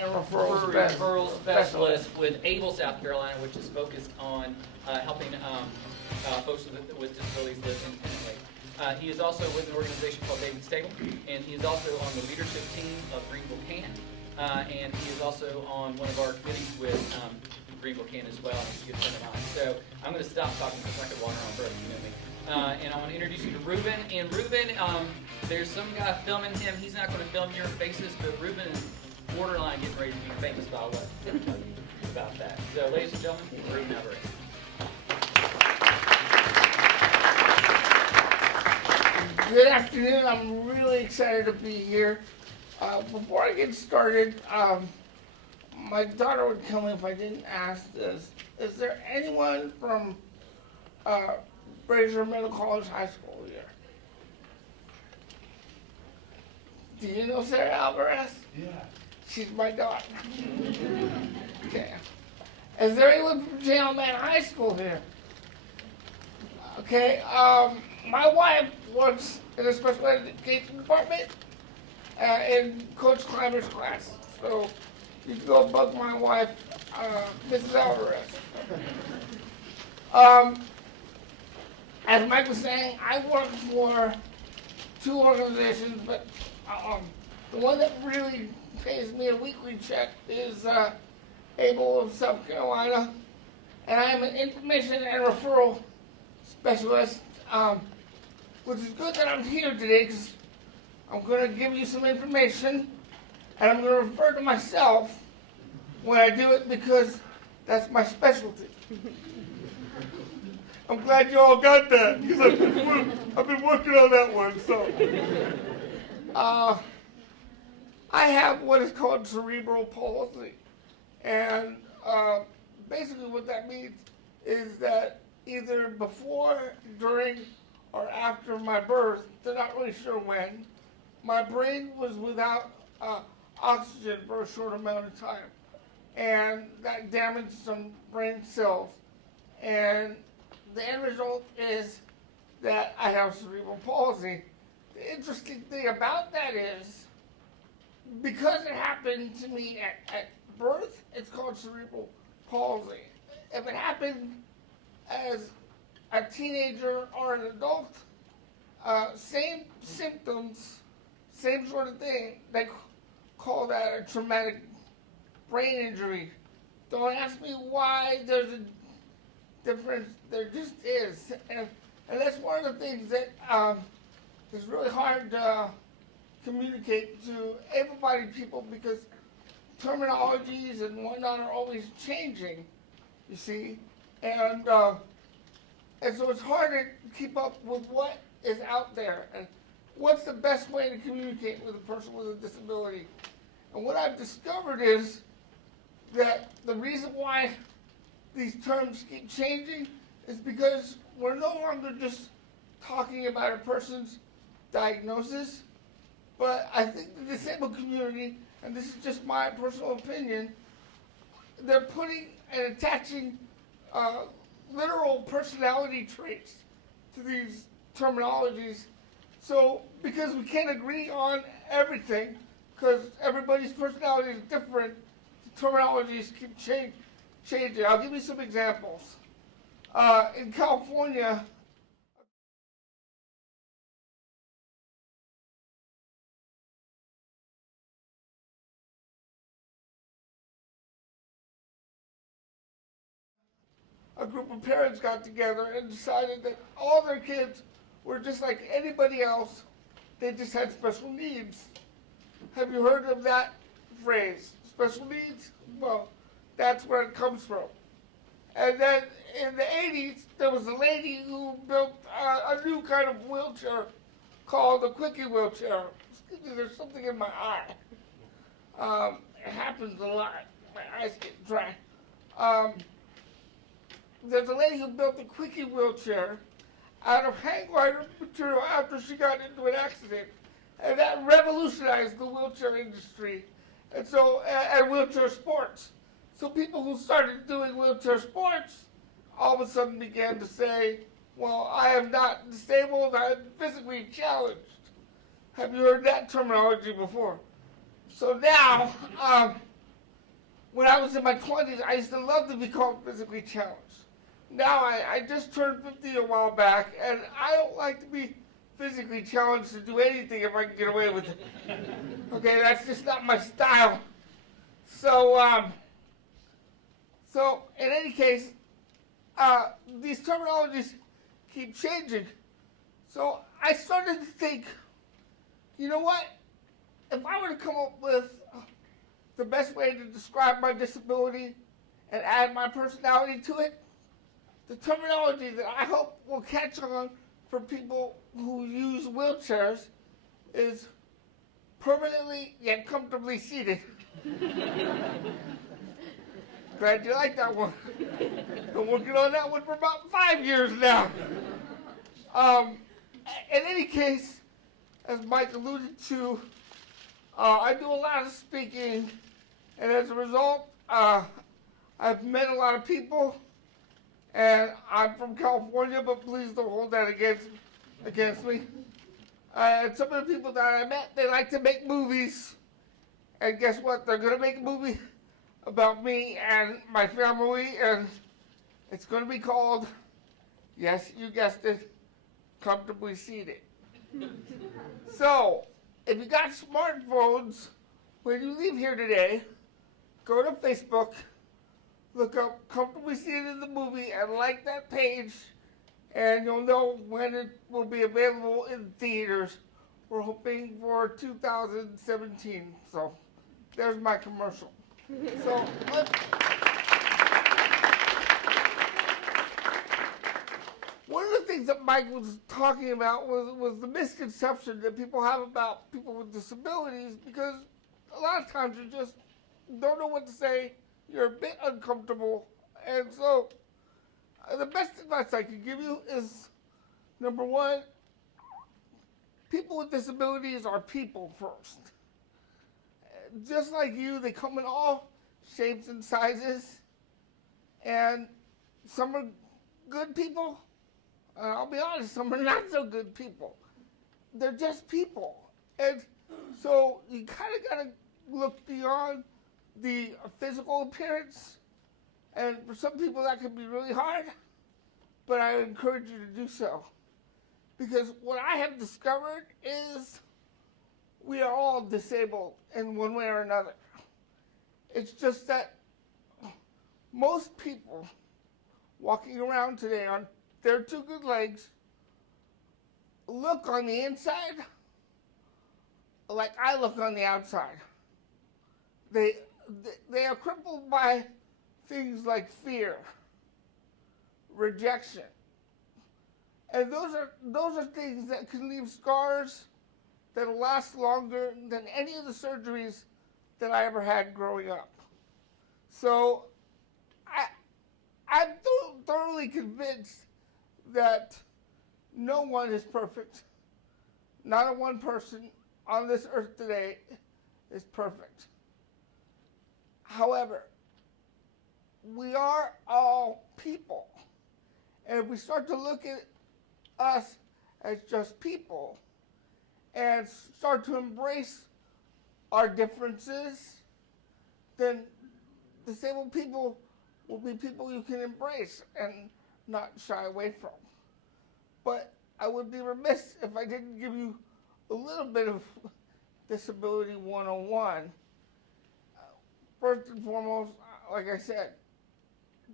and referral specialist with ABLE South Carolina, which is focused on helping folks with disabilities live independently. He is also with an organization called David Stable, and he is also on the leadership team of Greenville Can, and he is also on one of our committees with Greenville Can as well, and he's a good friend of mine. So I'm going to stop talking because I could water on breath, you know me. And I want to introduce you to Ruben. And Ruben, there's some guy filming him. He's not going to film your faces, but Ruben is borderline getting ready to be famous. I'll let him tell you about that. So, ladies and gentlemen, Ruben Alvarez. Good afternoon. I'm really excited to be here. Before I get started, my daughter would kill me if I didn't ask this. Is there anyone from Brazier Middle College High School here? Do you know Sarah Alvarez? Yeah. She's my daughter. Okay. Is there anyone from JLMan High School here? Okay. My wife works in a special education department in Coach Clymer's class. So you can go bug my wife, Mrs. Alvarez. As Mike was saying, I work for two organizations, but the one that really pays me a weekly check is ABLE of South Carolina, and I am an information and referral specialist, which is good that I'm here today because I'm going to give you some information, and I'm going to refer to myself when I do it because that's my specialty. I'm glad you all got that because I've been working on that one. So, I have what is called cerebral palsy, and basically what that means is that either before, during, or after my birth, they're not really sure when, my brain was without oxygen for a short amount of time, and that damaged some brain cells, and the end result is that I have cerebral palsy. The interesting thing about that is, because it happened to me at birth, it's called cerebral palsy. If it happened as a teenager or an adult, same symptoms, same sort of thing, they call that a traumatic brain injury. Don't ask me why there's a difference, there just is. And that's one of the things that is really hard to communicate to able-bodied people because terminologies and whatnot are always changing, you see. And so it's hard to keep up with what is out there and what's the best way to communicate with a person with a disability. And what I've discovered is that the reason why these terms keep changing is because we're no longer just talking about a person's diagnosis, but I think the disabled community, and this is just my personal opinion, they're putting and attaching literal personality traits to these terminologies. So because we can't agree on everything, because everybody's personality is different, the terminologies keep changing. I'll give you some examples. In California, a group of parents got together and decided that all their kids were just like anybody else, they just had special needs. Have you heard of that phrase, special needs? Well, that's where it comes from. And then in the 80s, there was a lady who built a new kind of wheelchair called a quickie wheelchair. Excuse me, there's something in my eye. It happens a lot. My eyes get dry. There's a lady who built a quickie wheelchair out of hang glider material after she got into an accident. And that revolutionized the wheelchair industry and wheelchair sports. So people who started doing wheelchair sports all of a sudden began to say, well, I am not disabled, I'm physically challenged. Have you heard that terminology before? So now, when I was in my 20s, I used to love to be called physically challenged. Now I just turned 50 a while back, and I don't like to be physically challenged to do anything if I can get away with it. Okay, that's just not my style. So in any case, these terminologies keep changing. So I started to think, you know what? If I were to come up with the best way to describe my disability and add my personality to it, the terminology that I hope will catch on for people who use wheelchairs is permanently yet comfortably seated. Glad you like that one. Been working on that one for about 5 years now. In any case, as Mike alluded to, I do a lot of speaking, and as a result, I've met a lot of people, and I'm from California, but please don't hold that against me. And some of the people that I met, they like to make movies, and guess what? They're going to make a movie about me and my family, and it's going to be called, yes, you guessed it, Comfortably Seated. So, if you got smartphones, when you leave here today, go to Facebook, look up Comfortably Seated in the movie, and like that page, and you'll know when it will be available in theaters. We're hoping for 2017. So, there's my commercial. So, one of the things that Mike was talking about was the misconception that people have about people with disabilities, because a lot of times you just don't know what to say, you're a bit uncomfortable, and so the best advice I can give you is, number one, people with disabilities are people first. Just like you, they come in all shapes and sizes, and some are good people, I'll be honest, some are not so good people. They're just people. And so you kind of got to look beyond the physical appearance. And for some people that can be really hard, but I encourage you to do so. Because what I have discovered is we are all disabled in one way or another. It's just that most people walking around today on their two good legs look on the inside like I look on the outside. They are crippled by things like fear, rejection, and those are things that can leave scars that'll last longer than any of the surgeries that I ever had growing up. So I'm thoroughly convinced that no one is perfect. Not a one person on this earth today is perfect. However, we are all people. And if we start to look at us as just people and start to embrace our differences, then disabled people will be people you can embrace and not shy away from. But I would be remiss if I didn't give you a little bit of Disability 101. First and foremost, like I said,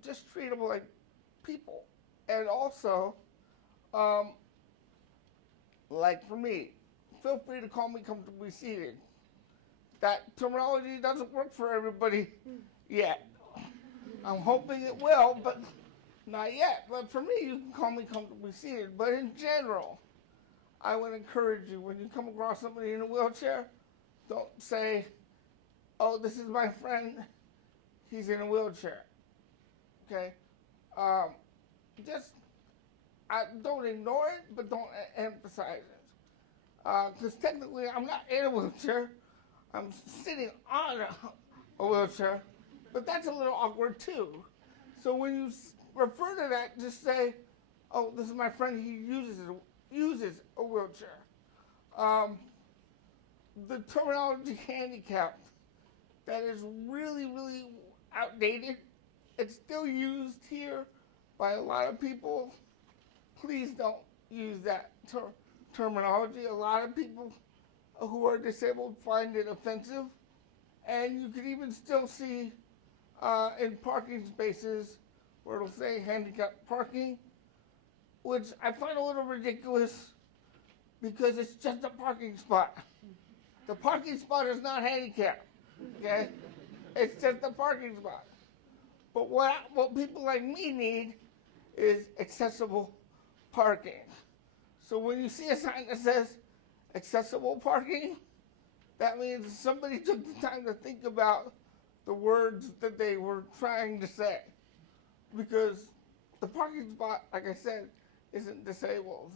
just treat them like people. And also, like for me, feel free to call me Comfortably Seated. That terminology doesn't work for everybody yet. I'm hoping it will, but not yet. But for me, you can call me Comfortably Seated. But in general, I would encourage you, when you come across somebody in a wheelchair, don't say, oh, this is my friend, he's in a wheelchair. Okay? Don't ignore it, but don't emphasize it. Because technically, I'm not in a wheelchair. I'm sitting on a wheelchair, but that's a little awkward too. So when you refer to that, just say, oh, this is my friend, he uses a wheelchair. The terminology handicapped, that is really, really outdated. It's still used here by a lot of people. Please don't use that terminology. A lot of people who are disabled find it offensive. And you can even still see in parking spaces where it'll say handicapped parking, which I find a little ridiculous because it's just a parking spot. The parking spot is not handicapped, okay? It's just a parking spot. But what people like me need is accessible parking. So when you see a sign that says accessible parking, that means somebody took the time to think about the words that they were trying to say. Because the parking spot, like I said, isn't disabled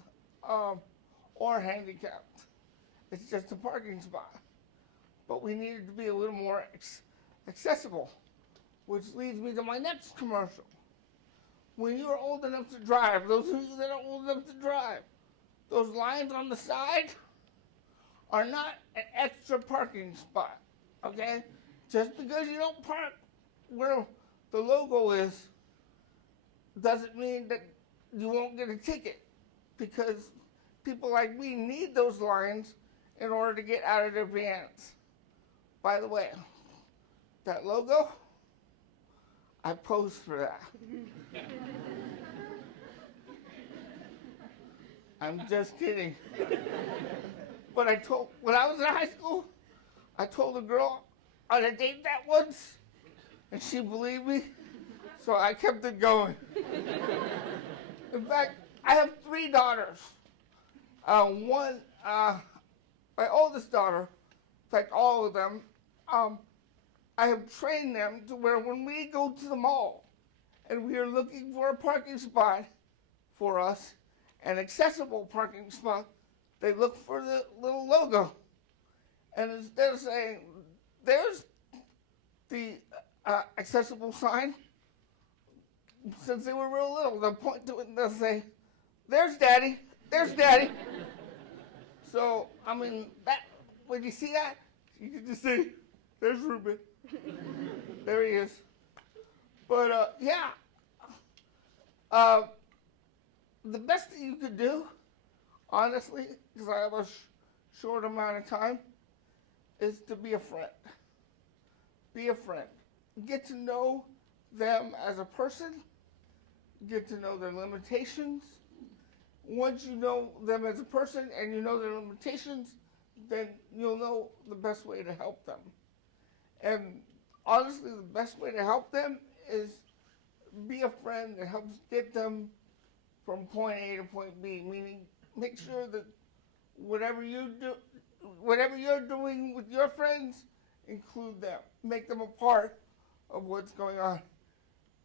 or handicapped. It's just a parking spot. But we need it to be a little more accessible, which leads me to my next commercial. When you're old enough to drive, those of you that are old enough to drive, those lines on the side are not an extra parking spot, okay? Just because you don't park where the logo is doesn't mean that you won't get a ticket, because people like me need those lines in order to get out of their vans. By the way, that logo, I posed for that. I'm just kidding. But when I was in high school, I told a girl on a date that once, and she believed me, so I kept it going. In fact, I have 3 daughters. My oldest daughter, in fact, all of them, I have trained them to where when we go to the mall and we are looking for a parking spot for us, an accessible parking spot, they look for the little logo. And instead of saying, there's the accessible sign, since they were real little, they'll point to it and they'll say, there's Daddy, there's Daddy. So, I mean, when you see that, you can just say, there's Ruben. There he is. But, the best thing you could do, honestly, because I have a short amount of time, is to be a friend. Be a friend. Get to know them as a person. Get to know their limitations. Once you know them as a person and you know their limitations, then you'll know the best way to help them. And honestly, the best way to help them is be a friend that helps get them from point A to point B, meaning make sure that whatever you're doing with your friends, include them. Make them a part of what's going on.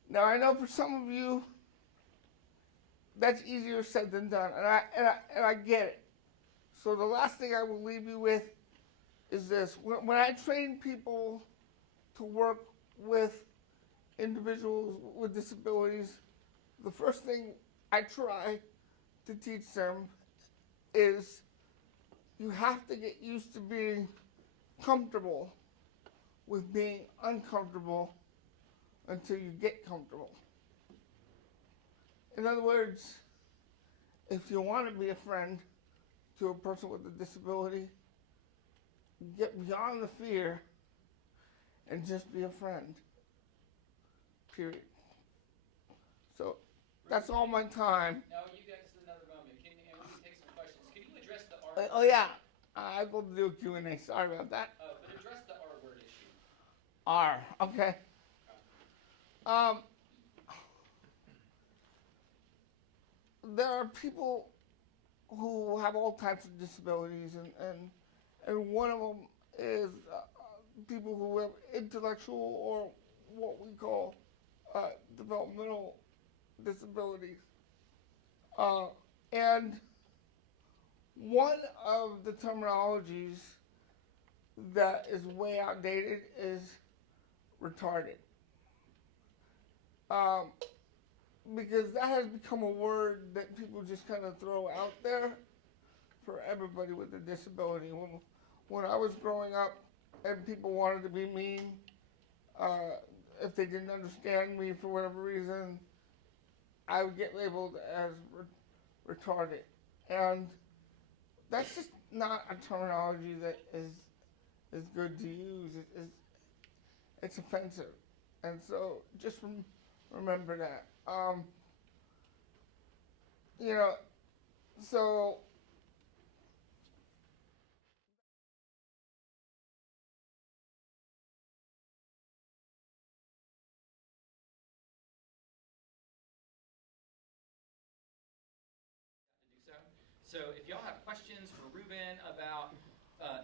Now, I know for some of you, that's easier said than done, and I get it. So the last thing I will leave you with is this. When I train people to work with individuals with disabilities, the first thing I try to teach them is you have to get used to being comfortable with being uncomfortable until you get comfortable. In other words, if you want to be a friend to a person with a disability, get beyond the fear and just be a friend. Period. So that's all my time. No, you guys, another moment. We can take some questions. Can you address the R word? Oh yeah, I will do a Q&A. Sorry about that. But address the R word issue. R. Okay. There are people who have all types of disabilities, and one of them is people who have intellectual or what we call developmental disabilities. And one of the terminologies that is way outdated is retarded. Because that has become a word that people just kind of throw out there for everybody with a disability. When I was growing up and people wanted to be mean, if they didn't understand me for whatever reason, I would get labeled as retarded. And that's just not a terminology that is good to use. It's offensive. And so just remember that. You know, so to do so. So if y'all have questions for Ruben about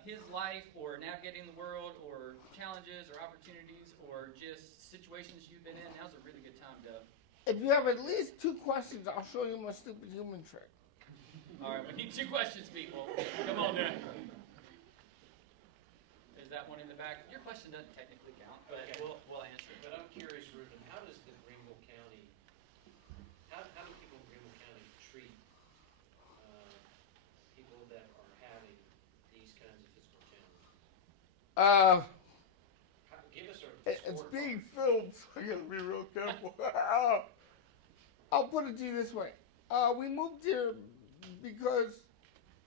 his life or navigating the world or challenges or opportunities or just situations you've been in, now's a really good time to. if you have at least 2 questions, I'll show you my stupid human trick. All right, we need 2 questions, people. Come on now. Is that one in the back? Your question doesn't technically count, but Okay. we'll answer it. But I'm curious, Ruben, how does the Greenville County, how do people in Greenville County treat people that are having these kinds of physical challenges? Give us a It's scorecard. being filmed, so I gotta be real careful. I'll put it to you this way. We moved here because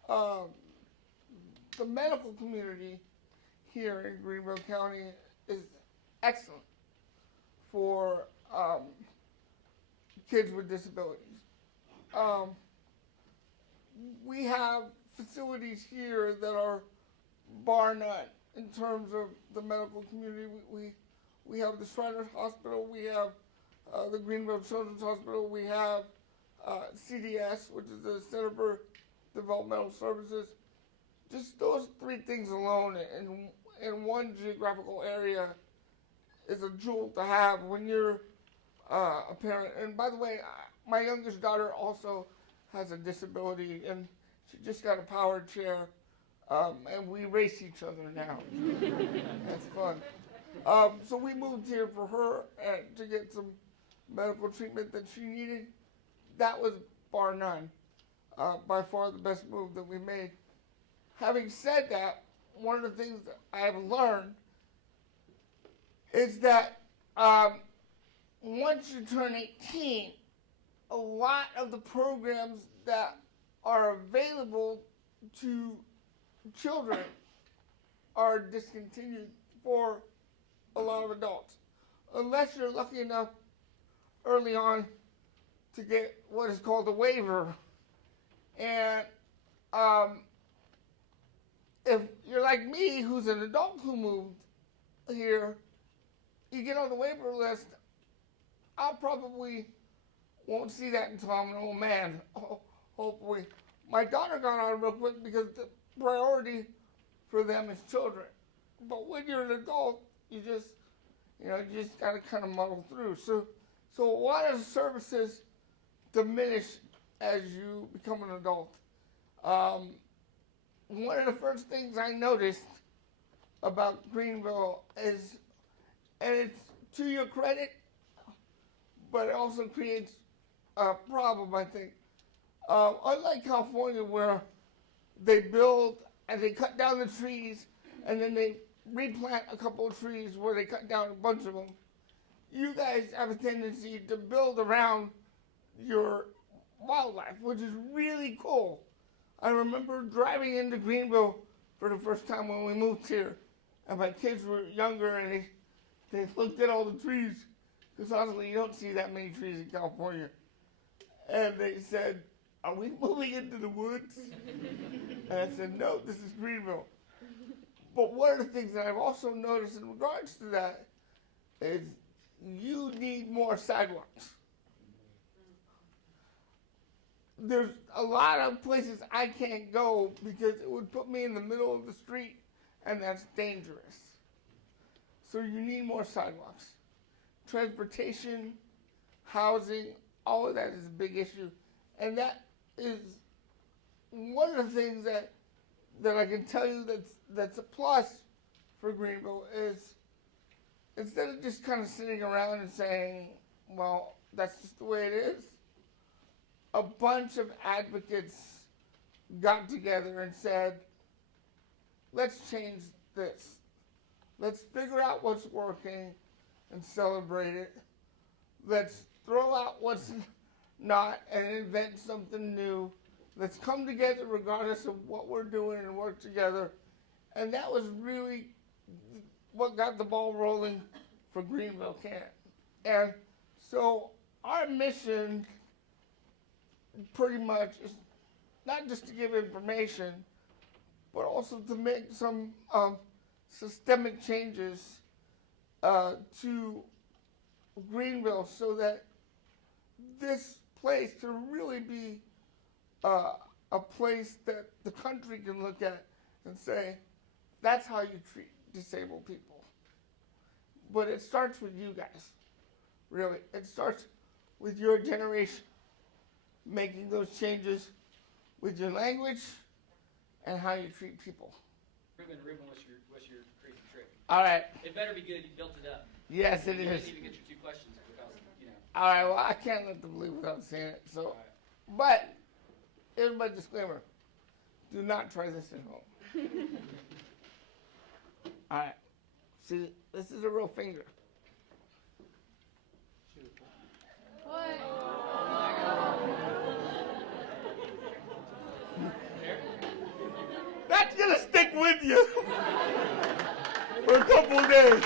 the medical community here in Greenville County is excellent for kids with disabilities. We have facilities here that are bar none in terms of the medical community. We have the Shriners Hospital, we have the Greenville Children's Hospital, we have CDS, which is the Center for Developmental Services. Just those 3 things alone in one geographical area is a jewel to have when you're a parent. And by the way, my youngest daughter also has a disability, and she just got a power chair, and we race each other now. That's fun. So we moved here for her to get some medical treatment that she needed. That was bar none, by far the best move that we made. Having said that, one of the things that I have learned is that once you turn 18, a lot of the programs that are available to children are discontinued for a lot of adults, unless you're lucky enough early on to get what is called a waiver. And if you're like me, who's an adult who moved here, you get on the waiver list, I probably won't see that until I'm an old man, hopefully. My daughter got on real quick because the priority for them is children. But when you're an adult, you just gotta kind of muddle through. So a lot of services diminish as you become an adult. One of the first things I noticed about Greenville is, and it's to your credit, but it also creates a problem, I think. Unlike California, where they build and they cut down the trees and then they replant a couple of trees where they cut down a bunch of them, you guys have a tendency to build around your wildlife, which is really cool. I remember driving into Greenville for the first time when we moved here, and my kids were younger, and they looked at all the trees, because honestly, you don't see that many trees in California. And they said, "Are we moving into the woods?" And I said, "No, this is Greenville." But one of the things that I've also noticed in regards to that is you need more sidewalks. There's a lot of places I can't go because it would put me in the middle of the street, and that's dangerous. So you need more sidewalks. Transportation, housing, all of that is a big issue. And that is one of the things that I can tell you that's a plus for Greenville is instead of just kind of sitting around and saying, well, that's just the way it is, a bunch of advocates got together and said, let's change this. Let's figure out what's working and celebrate it. Let's throw out what's not and invent something new. Let's come together regardless of what we're doing and work together. And that was really what got the ball rolling for Greenville Camp. And so our mission pretty much is not just to give information, but also to make some systemic changes to Greenville so that this place can really be a place that the country can look at and say, that's how you treat disabled people. But it starts with you guys, really. It starts with your generation, making those changes with your language and how you treat people. Ruben, what's your crazy trick? All right. It better be good. You built it up. Yes, it You is. didn't even get your 2 questions because, you know. All right. Well, I can't let them leave without saying it. So, All right. but here's my disclaimer: do not try this at home. All right. See, this is a real finger. That's gonna stick with you for a couple of days.